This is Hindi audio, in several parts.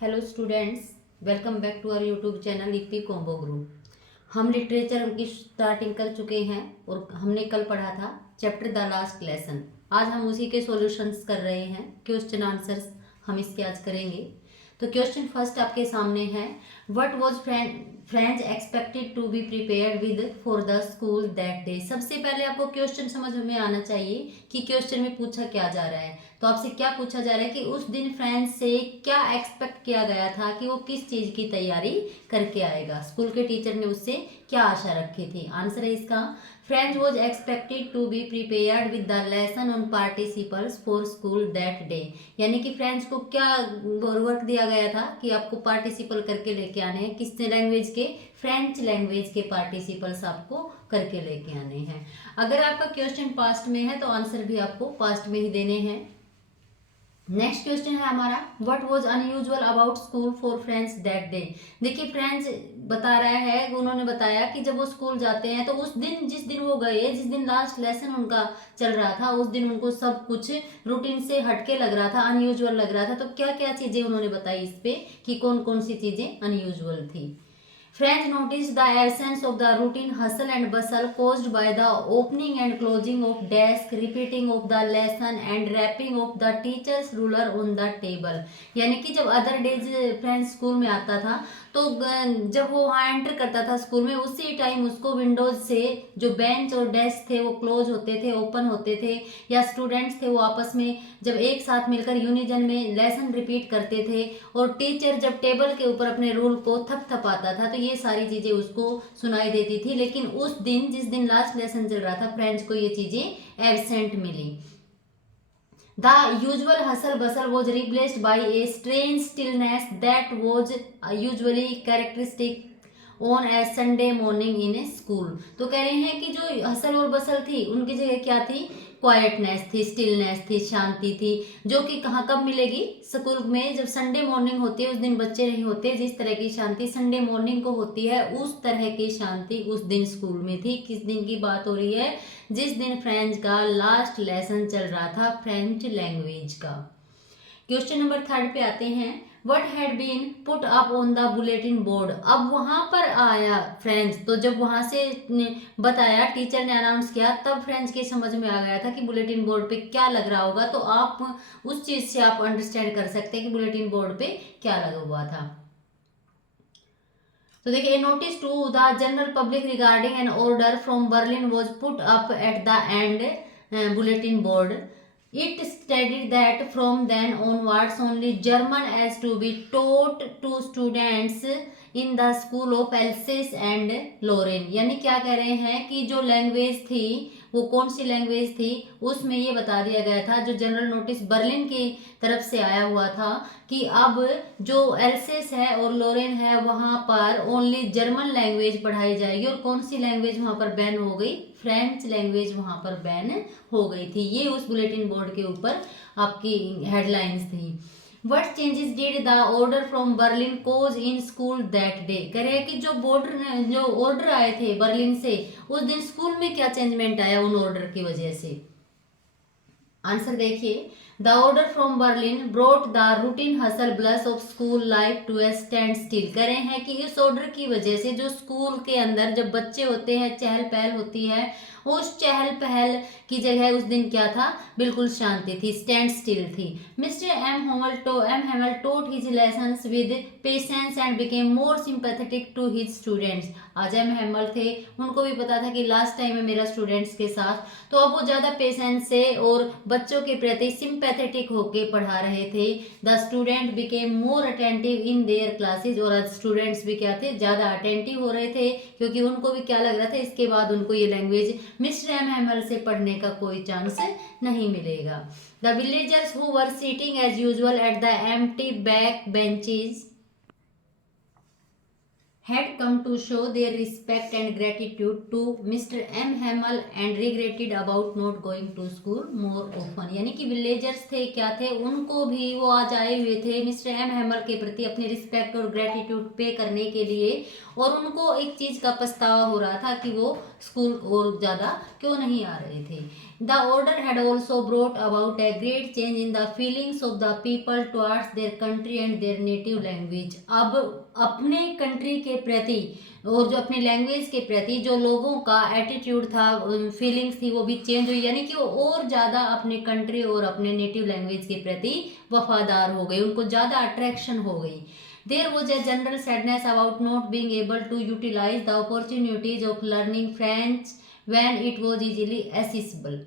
Hello students, welcome back to our YouTube channel EP combo group. हम लिटरेचर की स्टार्टिंग कर चुके हैं और हमने कल पढ़ा था चैप्टर द लास्ट लेसन। आज हम उसी के सॉल्यूशंस कर रहे हैं, क्वेश्चन आंसर्स हम इसके आज करेंगे। तो क्वेश्चन फर्स्ट आपके सामने है, what was friends expected to be prepared with for the school that day. सबसे पहले आपको क्वेश्चन समझ में आना चाहिए कि क्वेश्चन में पूछा क्या जा रहा है। तो आपसे क्या पूछा जा रहा है कि उस दिन फ्रेंड्स से क्या एक्सपेक्ट किया गया था कि वो किस चीज की तैयारी करके आएगा, स्कूल के टीचर ने उससे क्या आशा रखी थी। आंसर है इसका, friends was expected to be prepared with the lesson on participles for school that day. यानी कि फ्रेंड्स को क्या वर्क दिया गया था कि आपको पार्टिसिपल करके लेके आने हैं, किस लैंग्वेज के, फ्रेंच लैंग्वेज के पार्टिसिपल्स आपको करके लेके आने हैं। अगर आपका क्वेश्चन पास्ट में है तो आंसर भी आपको पास्ट में ही देने हैं। नेक्स्ट क्वेश्चन है हमारा, what was unusual about school for friends that day. देखिए फ्रेंड्स बता रहा है, उन्होंने बताया कि जब वो स्कूल जाते हैं तो उस दिन, जिस दिन वो गए, जिस दिन लास्ट लेसन उनका चल रहा था, उस दिन उनको सब कुछ रूटीन से हटके लग रहा था, अनयूजुअल लग रहा था। तो क्या क्या चीजें उन्होंने बताई इस पे कि कौन कौन सी चीजें अनयूजुअल थी। Friends noticed the absence of the routine hustle and bustle caused by the opening and closing of desk, repeating of the lesson and wrapping of the teacher's ruler on the table। यानी कि जब अदर डेज फ्रेंड्स स्कूल में आता था तो जब वो वहाँ एंटर करता था स्कूल में, उसी टाइम उसको विंडोज से जो बेंच और डेस्क थे वो क्लोज होते थे, ओपन होते थे, या स्टूडेंट्स थे वो आपस में जब एक साथ मिलकर यूनिजन में लेसन रिपीट करते थे, और टीचर जब टेबल के ऊपर अपने रूल को थपथपाता था, तो ये सारी चीजें उसको सुनाई देती थी। लेकिन उस दिन, जिस दिन लास्ट लेसन चल रहा था, फ्रेंड्स को ये चीजें एब्सेंट मिली। The usual hustle bustle was replaced by a strange stillness that was usually characteristic on A Sunday morning in A school. तो कह रहे हैं कि जो हसल और बसल थी उनकी जगह क्या थी, क्वाइटनेस थी, स्टिलनेस थी, शांति थी, जो कि कहाँ कब मिलेगी, स्कूल में जब संडे मॉर्निंग होती है। उस दिन बच्चे नहीं होते, जिस तरह की शांति संडे मॉर्निंग को होती है उस तरह की शांति उस दिन स्कूल में थी। किस दिन की बात हो रही है, जिस दिन फ्रेंच का लास्ट लेसन चल रहा था, फ्रेंच लैंग्वेज का। क्वेश्चन नंबर थर्ड पे आते हैं, what had been put up on the bulletin board. अब वहां पर आया फ्रेंड्स, तो जब वहां से बताया, टीचर ने अनाउंस किया, तब फ्रेंड्स के समझ में आ गया था कि बुलेटिन बोर्ड पे क्या लग रहा होगा। तो आप उस चीज से आप अंडरस्टैंड कर सकते हैं कि बुलेटिन बोर्ड पे क्या लगा हुआ था। तो देखिए, a notice to the general public regarding an order from Berlin was put up at the end bulletin board. It stated that from then onwards only German is to be taught to students in the school of Alsace and Lorraine। यानी क्या कह रहे हैं कि जो लैंग्वेज थी वो कौन सी लैंग्वेज थी, उसमें ये बता दिया गया था, जो जनरल नोटिस बर्लिन की तरफ से आया हुआ था, कि अब जो एल्सेस है और लोरेन है वहां पर ओनली जर्मन लैंग्वेज पढ़ाई जाएगी। और कौन सी लैंग्वेज वहां पर बैन हो गई, फ्रेंच लैंग्वेज वहां पर बैन हो गई थी। ये उस बुलेटिन बोर्ड के ऊपर आपकी हेडलाइंस थी। What changes did the order from Berlin cause in school that day. कह रहे हैं कि जो ऑर्डर आए थे बर्लिन से, उस दिन स्कूल में क्या चेंजमेंट आया उन ऑर्डर की वजह से। आंसर देखिए, the order from Berlin brought the routine hustle ब्लस of school life to a standstill. कह रहे हैं कि इस ऑर्डर की वजह से जो स्कूल के अंदर जब बच्चे होते हैं, चहल पहल होती है, उस चहल पहल की जगह उस दिन क्या था, बिल्कुल शांति थी, स्टैंड स्टिल थी। Mister M Hamel taught his lessons with patience and became more sympathetic to his students. आज एम हेमल थे, उनको भी पता था कि लास्ट टाइम है मेरा स्टूडेंट्स के साथ, तो अब वो ज्यादा पेशेंस से और बच्चों के प्रति सिंपैथेटिक होके पढ़ा रहे थे। The student became more attentive in their classes. और स्टूडेंट्स भी क्या थे, ज्यादा अटेंटिव हो रहे थे, क्योंकि उनको भी क्या लग रहा था, इसके बाद उनको ये लैंग्वेज मिस्टर एम हेमल से पढ़ने का कोई चांस नहीं मिलेगा। The villagers who were sitting as usual at the empty back benches had come to show their respect and gratitude to Mr. M. Hamel and regretted about not going to school more often। यानी कि विलेजर्स थे, क्या थे, उनको भी वो आज आए हुए थे मिस्टर एम हेमल के प्रति अपनी रिस्पेक्ट और ग्रेटिट्यूड पे करने के लिए, और उनको एक चीज का पछतावा हो रहा था कि वो स्कूल और ज्यादा क्यों नहीं आ रहे थे। The order had also brought about a great change in the feelings of the people towards their country and their native language. अब अपने कंट्री के प्रति और जो अपनी लैंग्वेज के प्रति जो लोगों का एटीट्यूड था, फीलिंग्स थी, वो भी चेंज हुई, यानी कि वो और ज़्यादा अपने कंट्री और अपने नेटिव लैंग्वेज के प्रति वफादार हो गए, उनको ज़्यादा अट्रैक्शन हो गई. There was a general sadness about not being able to utilize the opportunities of learning French when it was easily accessible.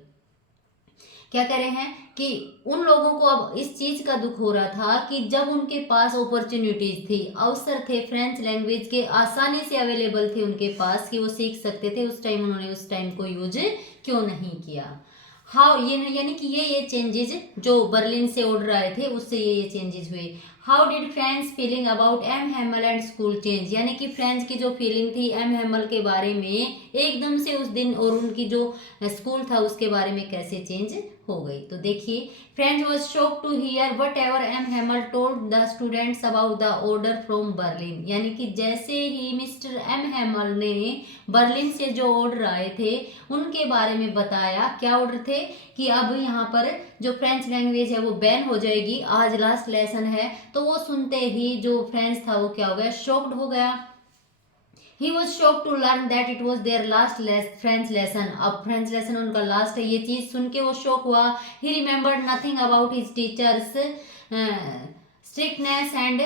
क्या कह रहे हैं कि उन लोगों को अब इस चीज़ का दुख हो रहा था कि जब उनके पास अपॉर्चुनिटीज थी, अवसर थे, फ्रेंच लैंग्वेज के आसानी से अवेलेबल थे उनके पास कि वो सीख सकते थे, उस टाइम उन्होंने उस टाइम को यूज क्यों नहीं किया. हाँ, ये यानी कि ये चेंजेस जो बर्लिन से ऑर्डर आए थे उससे ये चेंजेस हुए. How did French feeling about M Hamel and school change, यानी कि फ्रेंच की जो फीलिंग थी एम हेमल के बारे में एकदम से उस दिन, और उनकी जो स्कूल था उसके बारे में कैसे चेंज हो गई. तो देखिए, French was shock to hear whatever M Hamel told the students about the order from Berlin, यानी कि जैसे ही मिस्टर एम हेमल ने बर्लिन से जो ऑर्डर आए थे उनके बारे में बताया. क्या ऑर्डर थे कि अब यहाँ पर जो फ्रेंच लैंग्वेज है वो बैन हो जाएगी, आज लास्ट लेसन है. तो वो सुनते ही जो फ्रेंच था वो क्या हो गया, शॉक्ड हो गया. He was shocked to learn that it was their last French lesson. अब फ्रेंच लेसन उनका लास्ट है, ये चीज सुन के वो शॉक हुआ. He remembered nothing about his teachers strictness and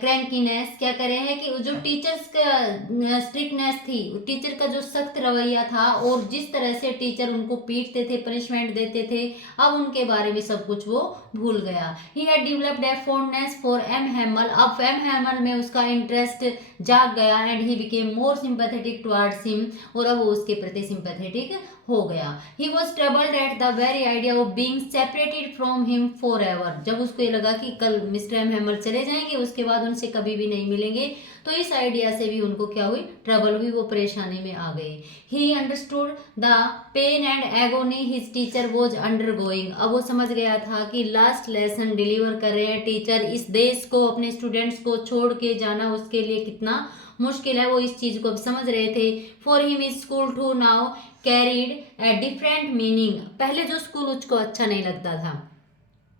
crankiness. क्या कह रहे हैं कि जो टीचर्स का स्ट्रिक्टनेस थी, टीचर का जो सख्त रवैया था और जिस तरह से टीचर उनको पीटते थे, पनिशमेंट देते थे, अब उनके बारे में सब कुछ वो भूल गया. He had developed a fondness for M Hamel, अब एम हेमल में उसका इंटरेस्ट जाग गया. And he became more sympathetic towards him, और अब वो उसके प्रति सिंपैथेटिक हो गया. He was troubled at the very idea of being separated from him forever, जब उसको ये लगा कि कल मिस्टर एम हेमल चले जाएंगे, उसके बाद उनसे कभी भी नहीं मिलेंगे, तो इस आइडिया से भी उनको क्या हुई, ट्रबल हुई, वो परेशानी में आ गए. He understood the pain and agony his teacher was undergoing, अब वो समझ गया था कि लास्ट लेसन डिलीवर कर रहे हैं टीचर, इस देश को, अपने स्टूडेंट्स को छोड़ के जाना उसके लिए कितना मुश्किल है, वो इस चीज को समझ रहे थे. For him is school too now carried a different meaning, पहले जो स्कूल उसको अच्छा नहीं लगता था,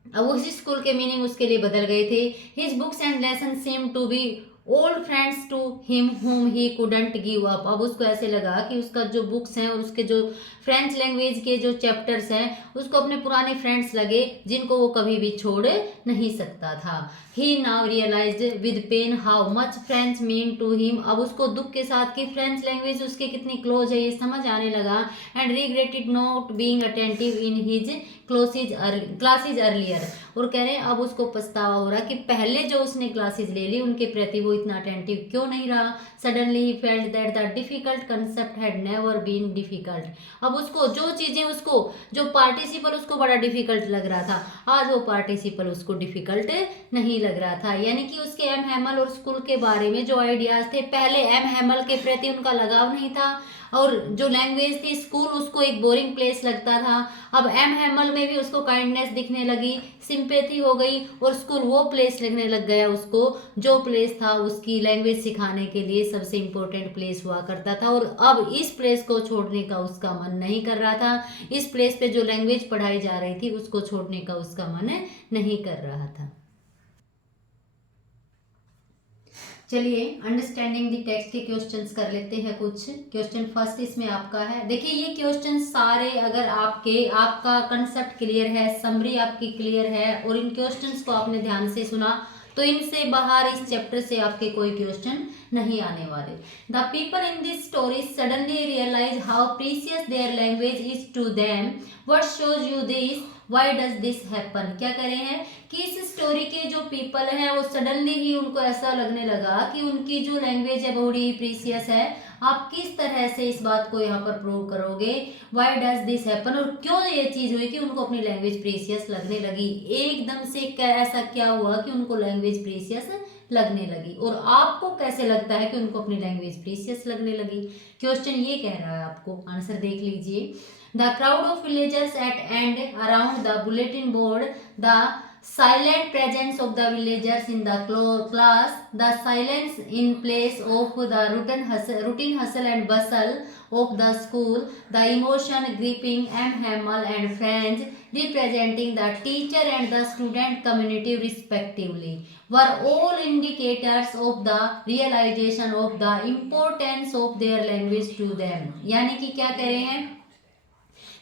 अब उसी स्कूल के मीनिंग उसके लिए बदल गए थे. His books and lesson seem to be old friends to him whom he couldn't give up, अब उसको ऐसे लगा कि उसका जो बुक्स हैं और उसके जो फ्रेंच लैंग्वेज के जो चैप्टर्स हैं उसको अपने पुराने फ्रेंड्स लगे जिनको वो कभी भी छोड़ नहीं सकता था. He now realised with pain how much French mean to him, अब उसको दुख के साथ कि फ्रेंच लैंग्वेज उसके कितनी क्लोज है ये समझ आने लगा. And regretted not being attentive in his classes earlier, और कह रहे हैं अब उसको पछतावा हो रहा कि पहले जो उसने क्लासेज ले ली उनके प्रति वो इतना अटेंटिव क्यों नहीं रहा. Suddenly he felt that the difficult concept had never been difficult, अब उसको जो चीजें उसको जो पार्टिसिपल उसको बड़ा डिफिकल्ट लग रहा था, आज वो पार्टिसिपल उसको डिफिकल्ट नहीं लग रहा था. यानी कि उसके एम हेमल और स्कूल के बारे में जो आइडियाज थे, पहले एम हेमल के प्रति उनका लगाव नहीं था, और जो लैंग्वेज थी स्कूल उसको एक बोरिंग प्लेस लगता था. अब एम हेमल में भी उसको काइंडनेस दिखने लगी, सिंपैथी हो गई, और स्कूल वो प्लेस लगने लग गया उसको जो प्लेस था उसकी लैंग्वेज सिखाने के लिए सबसे इम्पोर्टेंट प्लेस हुआ करता था. और अब इस प्लेस को छोड़ने का उसका मन नहीं कर रहा था, इस प्लेस पे जो लैंग्वेज पढ़ाई जा रही थी उसको छोड़ने का उसका मन नहीं कर रहा था. चलिए अंडरस्टैंडिंग द टेक्स्ट के क्वेश्चंस कर लेते हैं. कुछ क्वेश्चन फर्स्ट इसमें आपका है, देखिए ये क्वेश्चन सारे अगर आपका कंसेप्ट क्लियर है, समरी आपकी क्लियर है और इन क्वेश्चंस को आपने ध्यान से सुना, तो इनसे बाहर इस चैप्टर से आपके कोई क्वेश्चन नहीं आने वाले. The people in this story suddenly realise how precious their language is to them. What shows you this, why does this happen. क्या कह रहे हैं कि इस स्टोरी के जो पीपल हैं वो सडनली ही उनको ऐसा लगने लगा कि उनकी जो लैंग्वेज है बड़ी ही प्रीसियस है. आप किस तरह से इस बात को यहाँ पर प्रूव करोगे, वाई डज दिस हैपन, और क्यों ये चीज हुई कि उनको अपनी लैंग्वेज प्रीसियस लगने लगी, एकदम से ऐसा क्या हुआ कि उनको लैंग्वेज प्रीसियस लगने लगी, और आपको कैसे लगता है कि उनको अपनी लैंग्वेज प्रीसियस लगने लगी. क्वेश्चन ये कह रहा है, आपको आंसर देख लीजिए. The crowd of villagers at and around the bulletin board, the silent presence of the villagers in the class, the silence in place of the routine hustle and bustle of the school, the emotion gripping M. Hamel and friends representing the teacher and the student community respectively, were all indicators of the realization of the importance of their language to them. यानी कि क्या कह रहे हैं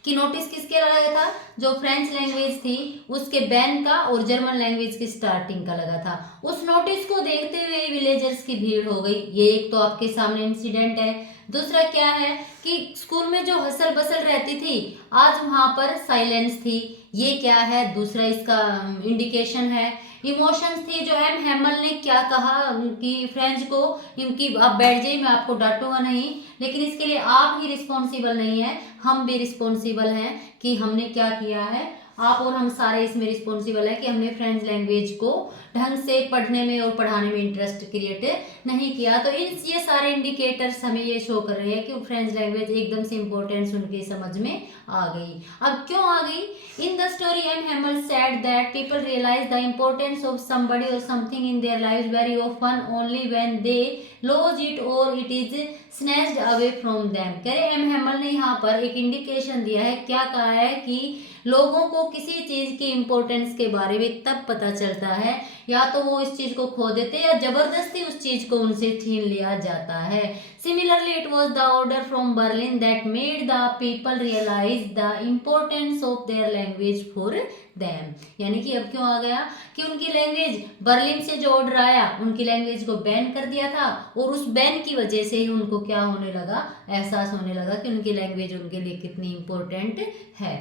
कि नोटिस किसके लगा था, जो फ्रेंच लैंग्वेज थी उसके बैन का और जर्मन लैंग्वेज की स्टार्टिंग का लगा था। उस नोटिस को देखते हुए विलेजर्स की भीड़ हो गई। ये एक तो आपके सामने इंसिडेंट है। दूसरा क्या है कि स्कूल में जो हसल बसल रहती थी आज वहां पर साइलेंस थी। ये क्या है, दूसरा इसका इंडिकेशन है। इमोशंस थी, जो एम हैमल ने क्या कहा कि फ्रेंच को इनकी आप बैठ जाइए, मैं आपको डांटूंगा नहीं, लेकिन इसके लिए आप ही रिस्पॉन्सिबल नहीं है, हम भी रिस्पॉन्सिबल हैं कि हमने क्या किया है। आप और हम सारे इसमें रिस्पॉन्सिबल है कि हमने फ्रेंच लैंग्वेज को ढंग से पढ़ने में और पढ़ाने में इंटरेस्ट क्रिएट नहीं किया। तो ये सारे इंडिकेटर्स हमें ये शो कर रहे हैं कि फ्रेंच लैंग्वेज एकदम से इम्पोर्टेंस उनकी समझ में आ गई। अब क्यों आ गई? In the story M Hamel said that people realise the importance of somebody or something in their life very often only when they lose it or it is snatched away from them. कह रहे एम हैमल ने यहाँ पर एक इंडिकेशन दिया है। क्या कहा है कि लोगों को किसी चीज की इम्पोर्टेंस के बारे में तब पता चलता है या तो वो इस चीज को खो देते या जबरदस्ती उस चीज को उनसे छीन लिया जाता है। Similarly it was the order from Berlin that made the people realise the importance of their language for them. यानी कि अब क्यों आ गया कि उनकी लैंग्वेज, बर्लिन से जो ऑर्डर आया उनकी लैंग्वेज को बैन कर दिया था और उस बैन की वजह से ही उनको क्या होने लगा, एहसास होने लगा कि उनकी लैंग्वेज उनके लिए कितनी इंपॉर्टेंट है।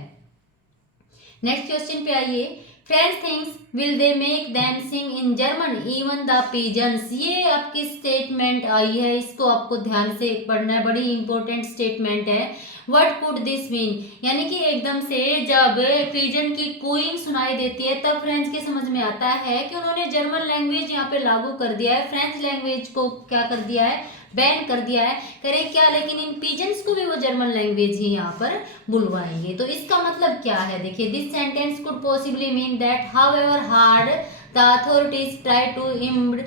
नेक्स्ट क्वेश्चन पे आइए। French things will they make them sing in German even the pigeons. ये आपकी स्टेटमेंट आई है, इसको आपको ध्यान से पढ़ना है, बड़ी इंपॉर्टेंट स्टेटमेंट है। What could this mean? यानी कि एकदम से जब पिजन की कूइंग सुनाई देती है तब फ्रेंच के समझ में आता है कि उन्होंने जर्मन लैंग्वेज यहाँ पे लागू कर दिया है, फ्रेंच लैंग्वेज को क्या कर दिया है, बैन कर दिया है। करे क्या, लेकिन इन पिजन्स को भी वो जर्मन लैंग्वेज ही यहाँ पर बुलवाएंगे। तो इसका मतलब क्या है, देखिए this sentence could possibly mean that however hard the authorities try to embed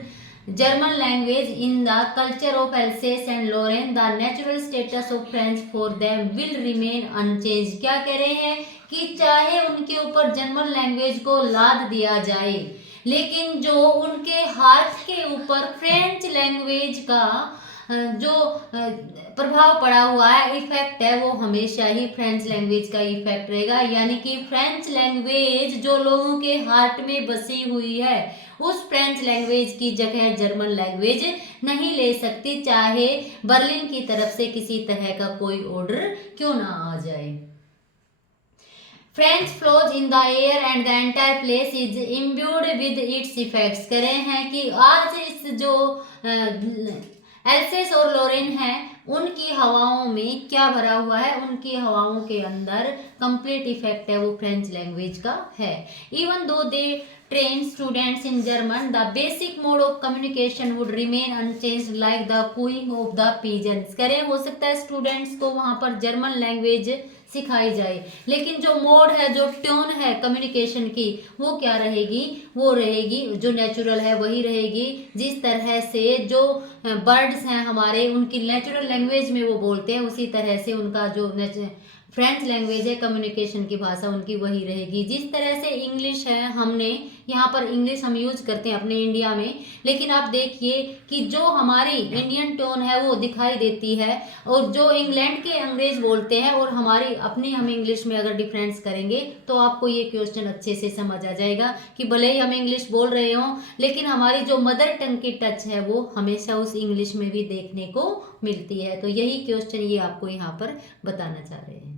German language in the culture of Alsace and Lorraine, the natural status of French for them will remain unchanged। क्या कह रहे हैं कि चाहे उनके ऊपर जर्मन लैंग्वेज को लाद दिया जाए, लेकिन जो उनके हार्ट के ऊपर फ्रेंच लैंग्वेज का जो प्रभाव पड़ा हुआ है, इफेक्ट है, वो हमेशा ही फ्रेंच लैंग्वेज का इफेक्ट रहेगा। यानी कि फ्रेंच लैंग्वेज जो लोगों के हार्ट में बसी हुई है उस फ्रेंच लैंग्वेज की जगह जर्मन लैंग्वेज नहीं ले सकती, चाहे बर्लिन की तरफ से किसी तरह का कोई ऑर्डर क्यों ना आ जाए। French flows in the air and the entire place is imbued with its effects। कह रहे हैं कि आज इस जो एल्सेस और लोरेन है उनकी हवाओं में क्या भरा हुआ है, उनकी हवाओं के अंदर कंप्लीट इफेक्ट है वो फ्रेंच लैंग्वेज का है। Even though they train students in German, the basic mode of communication would remain unchanged like the cooing of the pigeons। कह रहे हो सकता है स्टूडेंट्स को वहां पर जर्मन लैंग्वेज सिखाई जाए, लेकिन जो मोड है, जो ट्यून है कम्युनिकेशन की, वो क्या रहेगी, वो रहेगी जो नेचुरल है वही रहेगी। जिस तरह से जो बर्ड्स हैं हमारे उनकी नेचुरल लैंग्वेज में वो बोलते हैं, उसी तरह से उनका जो फ्रेंच लैंग्वेज है कम्युनिकेशन की भाषा उनकी वही रहेगी। जिस तरह से इंग्लिश है, हमने यहाँ पर इंग्लिश हम यूज करते हैं अपने इंडिया में, लेकिन आप देखिए कि जो हमारी इंडियन टोन है वो दिखाई देती है, और जो इंग्लैंड के अंग्रेज बोलते हैं और हमारी अपनी हम इंग्लिश में अगर डिफरेंस करेंगे तो आपको ये क्वेश्चन अच्छे से समझ आ जाएगा कि भले ही हम इंग्लिश बोल रहे हों, लेकिन हमारी जो मदर टंग की टच है वो हमेशा उस इंग्लिश में भी देखने को मिलती है। तो यही क्वेश्चन ये आपको यहाँ पर बताना चाह रहे हैं।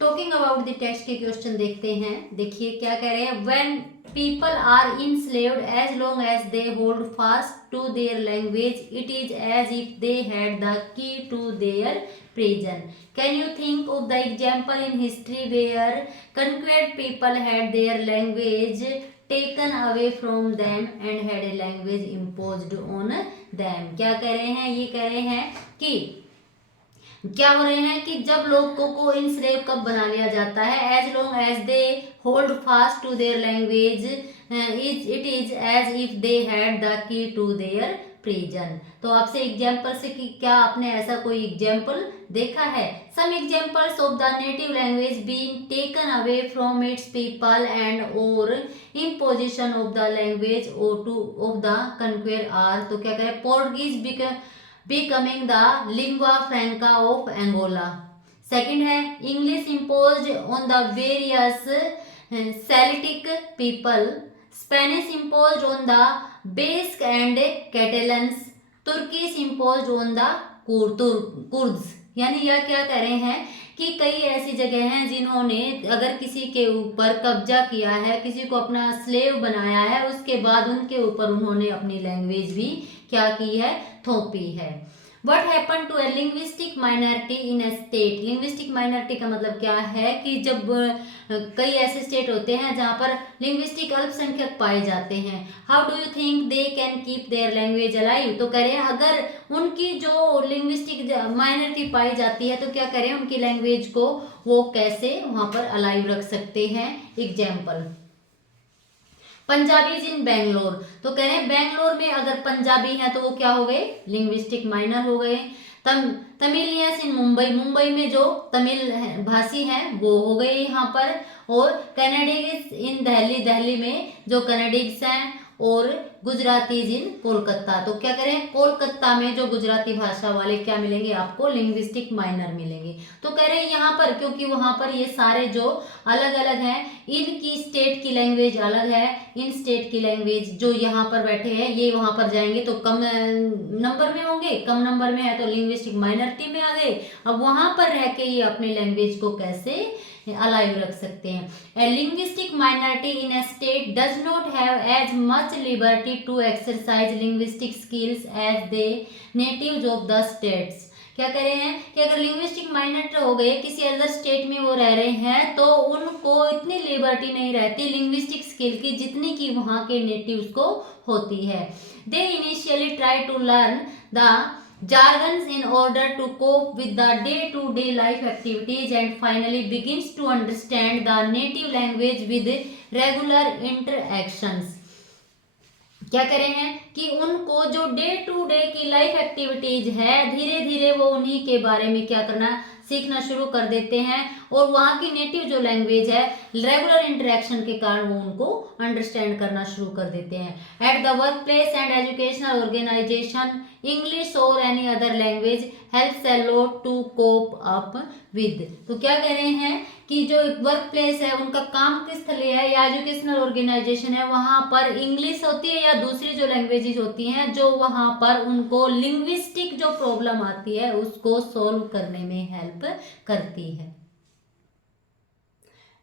टॉकिंग अबाउट द टेक्स्ट के क्वेश्चन देखते हैं। देखिए क्या कह रहे हैं। When people are enslaved as long as they hold fast to their language it is as if they had the key to their prison। Can you think of the example in history where conquered people had their language taken away from them and had a language imposed on them। क्या कह रहे हैं, ये कह रहे हैं कि क्या हो रहे हैं कि जब लोगों को इनस्लेव कब बना लिया जाता है, as long as they hold fast to their language it is as if they had the key to their prison. तो आपसे एग्जाम्पल से कि क्या आपने ऐसा कोई एग्जाम्पल देखा है? Some examples of the native language being taken away from its people and और imposition of the language or to of the conqueror are, तो क्या करें, Portuguese becoming the lingua franca of Angola. Second है English imposed on the various Celtic people. Spanish imposed on the Basque and Catalans. Turkish imposed on the Kurds. यानी यह क्या कह रहे हैं कि कई ऐसी जगह हैं जिन्होंने अगर किसी के ऊपर कब्जा किया है, किसी को अपना स्लेव बनाया है, उसके बाद उनके ऊपर उन्होंने अपनी लैंग्वेज भी क्या की है, थोपी है। What happened to a linguistic minority in a state? Linguistic minority का मतलब क्या है कि जब कई ऐसे स्टेट होते हैं जहाँ पर लिंग्विस्टिक अल्पसंख्यक पाए जाते हैं। How do you think they can keep their language alive? तो करें अगर उनकी जो लिंग्विस्टिक माइनॉरिटी पाई जाती है तो क्या करें, उनकी लैंग्वेज को वो कैसे वहाँ पर अलाइव रख सकते हैं। एग्जाम्पल, पंजाबीज इन बेंगलोर। तो कह रहे हैं बेंगलोर में अगर पंजाबी है तो वो क्या हो गए, लिंग्विस्टिक माइनर हो गए। तमिलियंस इन मुंबई, मुंबई में जो तमिल भाषी हैं वो हो गए यहाँ पर। और कनाडिग्स इन दिल्ली, दिल्ली में जो कनाडिग्स हैं। और गुजरातीज इन कोलकाता। तो क्या करें, कोलकाता में जो गुजराती भाषा वाले क्या मिलेंगे आपको, लिंग्विस्टिक माइनर मिलेंगे। तो कह रहे हैं यहाँ पर क्योंकि वहां पर ये सारे जो अलग अलग हैं, इनकी स्टेट की लैंग्वेज अलग है, इन स्टेट की लैंग्वेज जो यहाँ पर बैठे हैं ये वहां पर जाएंगे तो कम नंबर में होंगे, कम नंबर में है तो लिंग्विस्टिक माइनॉरिटी में आ गए। अब वहां पर रह के ये अपने लैंग्वेज को कैसे अलाइव रख सकते हैं। A linguistic minority in a state does not have as much liberty to exercise linguistic skills as the natives of the states. क्या कह रहे हैं कि अगर लिंग्विस्टिक माइनॉरिटी हो गए, किसी अदर स्टेट में वो रह रहे हैं तो उनको इतनी लिबर्टी नहीं रहती लिंग्विस्टिक स्किल की जितनी की वहाँ के नेटिव्स को होती है। They initially try to learn the jargons in order to cope with the day-to-day life activities and finally begins to understand the native language with regular interactions। क्या कर रहे हैं कि उनको जो डे टू डे की लाइफ एक्टिविटीज है धीरे धीरे वो उन्हीं के बारे में क्या करना सीखना शुरू कर देते हैं और वहाँ की नेटिव जो लैंग्वेज है रेगुलर इंटरेक्शन के कारण वो उनको अंडरस्टैंड करना शुरू कर देते हैं। At the workplace and educational organisation English or any other language helps a lot to cope up with. तो क्या कह रहे हैं कि जो वर्क प्लेस है उनका काम किस स्थली है या एजुकेशनल ऑर्गेनाइजेशन है वहां पर इंग्लिश होती है या दूसरी जो लैंग्वेजेस होती हैं जो वहां पर उनको लिंग्विस्टिक जो प्रॉब्लम आती है उसको सॉल्व करने में हेल्प करती है।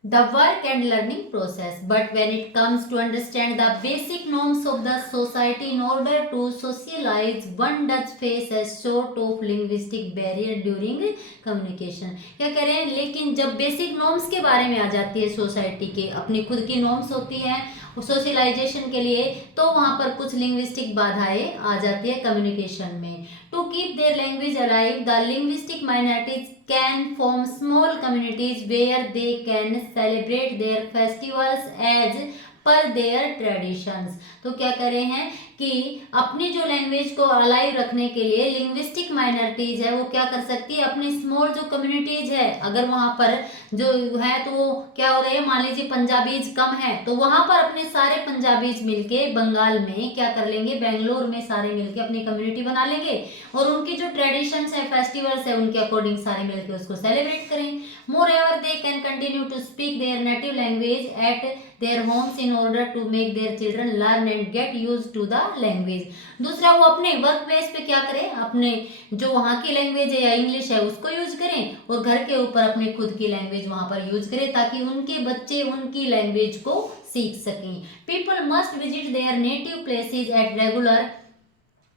The work and learning process, but when it comes to understand the basic norms of the society in order to socialize, one does face a sort of linguistic barrier during communication। क्या कह रहे हैं, लेकिन जब बेसिक नॉर्म्स के बारे में आ जाती है सोसाइटी के, अपनी खुद की नॉर्म्स होती हैं सोशलाइजेशन के लिए, तो वहाँ पर कुछ लिंग्विस्टिक बाधाएं आ जाती है कम्युनिकेशन में। To keep their language alive, the linguistic minorities can form small communities where they can celebrate their festivals as per their traditions। तो क्या कर रहे हैं कि अपनी जो लैंग्वेज को अलाइव रखने के लिए लिंग्विस्टिक माइनॉरिटीज है वो क्या कर सकती है, अपनी स्मॉल जो कम्युनिटीज है अगर वहां पर जो है तो वो क्या हो रहे हैं, मान लीजिए पंजाबीज कम है तो वहां पर अपने सारे पंजाबीज मिलके बंगाल में क्या कर लेंगे, बेंगलोर में सारे मिलके अपनी कम्युनिटी बना लेंगे और उनकी जो ट्रेडिशंस है फेस्टिवल्स है उनके अकॉर्डिंग सारे मिलके उसको सेलिब्रेट करें। Moreover they can continue to speak their native language at their homes in order to make their children learn and get used to the language। दूसरा वो अपने वर्क प्लेस पे क्या करें, अपने जो वहाँ की लैंग्वेज है या इंग्लिश है उसको यूज करें और घर के ऊपर अपने खुद की लैंग्वेज वहाँ पर यूज करें ताकि उनके बच्चे उनकी लैंग्वेज को सीख सकें। People must visit their native places at regular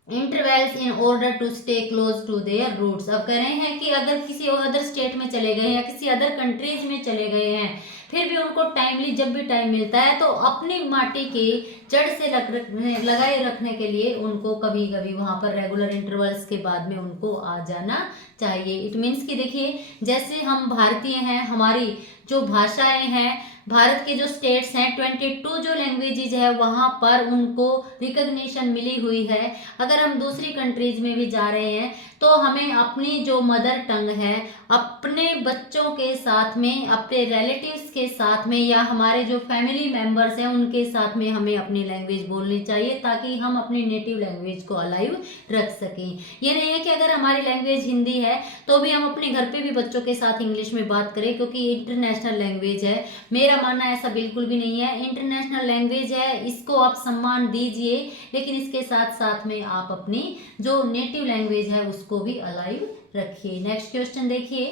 intervals in order to stay close to their roots. अब कह रहे हैं कि अगर किसी अदर स्टेट में चले गए या किसी अदर कंट्रीज में चले गए हैं, फिर भी उनको टाइमली जब भी टाइम मिलता है तो अपनी माटी के जड़ से लगाए रखने के लिए उनको कभी कभी वहां पर रेगुलर इंटरवल्स के बाद में उनको आ जाना चाहिए। इट मीन्स कि देखिए, जैसे हम भारतीय हैं, हमारी जो भाषाएं हैं, भारत के जो स्टेट्स हैं, 22 जो लैंग्वेजेज है वहाँ पर उनको रिकग्निशन मिली हुई है। अगर हम दूसरी कंट्रीज में भी जा रहे हैं तो हमें अपनी जो मदर टंग है, अपने बच्चों के साथ में, अपने रिलेटिव्स के साथ में, या हमारे जो फैमिली मेंबर्स हैं उनके साथ में हमें अपनी लैंग्वेज बोलनी चाहिए, ताकि हम अपनी नेटिव लैंग्वेज को अलाइव रख सकें। ये नहीं है कि अगर हमारी लैंग्वेज हिंदी है तो भी हम अपने घर पे भी बच्चों के साथ इंग्लिश में बात करें, क्योंकि इंटरनेशनल लैंग्वेज है। मेरा मानना ऐसा बिल्कुल भी नहीं है। इंटरनेशनल लैंग्वेज है, इसको आप सम्मान दीजिए, लेकिन इसके साथ साथ में आप अपनी जो नेटिव लैंग्वेज है उसको भी अलाइव रखिए। नेक्स्ट क्वेश्चन देखिए,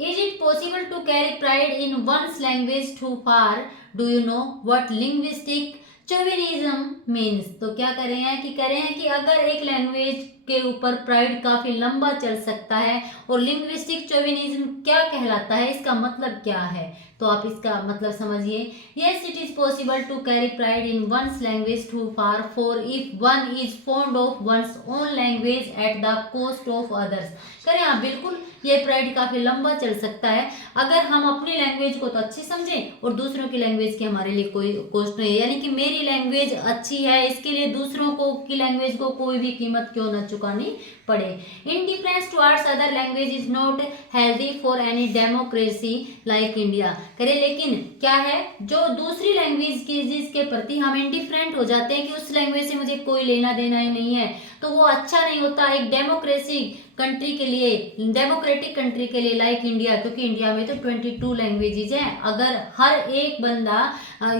is it possible to carry pride in one's language too far? Do you know what linguistic chauvinism means? तो क्या कर रहे हैं कि कह रहे हैं कि अगर एक लैंग्वेज के ऊपर प्राइड काफी लंबा चल सकता है और लिंग्विस्टिक चोविनिज्म क्या कहलाता है, इसका मतलब क्या है, तो आप इसका मतलब समझिए। Yes, it is possible to carry pride in one's language too far for if one is fond of one's own language at the cost of others. करें हाँ, बिल्कुल ये प्राइड काफी लंबा चल सकता है अगर हम अपनी लैंग्वेज को तो अच्छी समझें और दूसरों की लैंग्वेज की हमारे लिए कोई कॉस्ट नहीं है। यानी कि मेरी लैंग्वेज अच्छी है, इसके लिए दूसरों को की लैंग्वेज को कोई भी कीमत क्यों न चुकानी पड़े। Indifference towards other language is not healthy for any democracy like India. करे लेकिन क्या है, जो दूसरी लैंग्वेज की जिसके प्रति हम इंडिफरेंट हो जाते हैं कि उस लैंग्वेज से मुझे कोई लेना देना ही नहीं है, तो वो अच्छा नहीं होता एक डेमोक्रेसी कंट्री के लिए, डेमोक्रेटिक कंट्री के लिए लाइक इंडिया। क्योंकि इंडिया में तो 22 लैंग्वेजेज हैं। अगर हर एक बंदा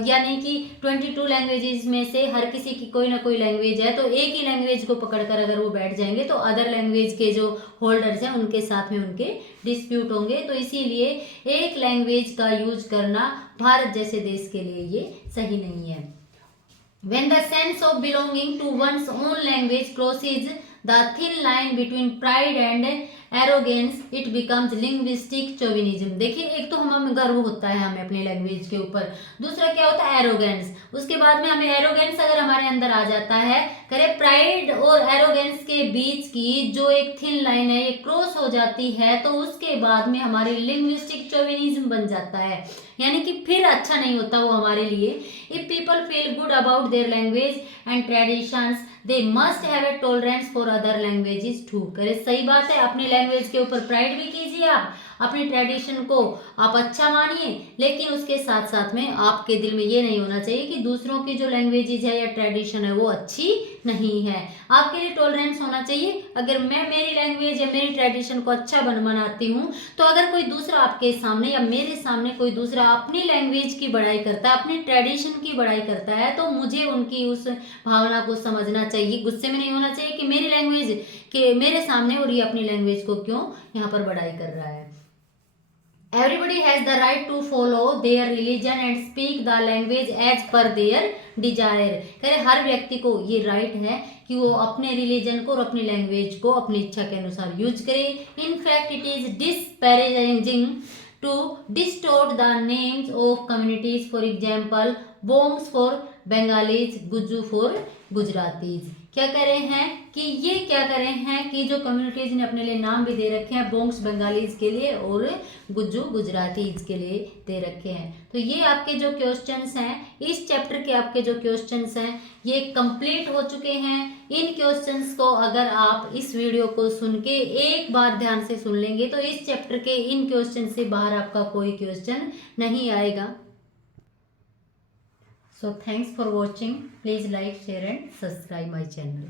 यानी कि 22 लैंग्वेजेज में से हर किसी की कोई ना कोई लैंग्वेज है, तो एक ही लैंग्वेज को पकड़कर अगर वो बैठ जाएंगे तो अदर लैंग्वेज के जो होल्डर्स हैं उनके साथ में उनके डिस्प्यूट होंगे। तो इसीलिए एक लैंग्वेज का यूज करना भारत जैसे देश के लिए ये सही नहीं है। When the sense of belonging to one's own language crosses the thin line between pride and arrogance, it becomes linguistic chauvinism। देखिए, एक तो हमें गर्व होता है हमें अपनी लैंग्वेज के ऊपर, दूसरा क्या होता है एरोगेंस। उसके बाद में हमें एरोगेंस अगर हमारे अंदर आ जाता है, करे प्राइड और एरोगेंस के बीच की जो एक थिन लाइन है ये क्रॉस हो जाती है, तो उसके बाद में हमारे लिंग्विस्टिक चौविनिज्म बन जाता है। यानी कि फिर अच्छा नहीं होता वो हमारे लिए। If people feel good about their language and traditions they must have a tolerance for other languages too. करे सही बात है, अपनी लैंग्वेज के ऊपर प्राइड भी कीजिए, आप अपनी ट्रेडिशन को आप अच्छा मानिए, लेकिन उसके साथ साथ में आपके दिल में ये नहीं होना चाहिए कि दूसरों की जो लैंग्वेजेज है या ट्रेडिशन है वो अच्छी नहीं है। आपके लिए टॉलरेंस होना चाहिए। अगर मैं मेरी लैंग्वेज या मेरी ट्रेडिशन को अच्छा बनाती हूँ, तो अगर कोई दूसरा आपके सामने या मेरे सामने कोई दूसरा अपनी लैंग्वेज की बड़ाई करता है, अपनी ट्रेडिशन की बड़ाई करता है, तो मुझे उनकी उस भावना को समझना चाहिए। गुस्से में नहीं होना चाहिए कि मेरी लैंग्वेज के मेरे सामने और ये अपनी लैंग्वेज को क्यों यहाँ पर बड़ाई कर रहा है। Everybody has the right to follow their religion and speak the language as per their desire। कह हर व्यक्ति को ये राइट है कि वो अपने रिलीजन को और अपनी लैंग्वेज को अपनी इच्छा के अनुसार यूज करे। In fact it is disparaging to distort the names of communities, for example bongs for Bengalis, Gujju for Gujaratis। क्या कह रहे हैं कि ये क्या कर रहे हैं कि जो कम्युनिटीज ने अपने लिए नाम भी दे रखे हैं, बोंग्स बंगालीज के लिए और गुज्जू गुजरातीज के लिए दे रखे हैं। तो ये आपके जो क्वेश्चंस हैं, इस चैप्टर के आपके जो क्वेश्चंस हैं ये कंप्लीट हो चुके हैं। इन क्वेश्चंस को अगर आप इस वीडियो को सुन के एक बार ध्यान से सुन लेंगे तो इस चैप्टर के इन क्वेश्चन से बाहर आपका कोई क्वेश्चन नहीं आएगा। So thanks for watching. Please like, share and subscribe my channel.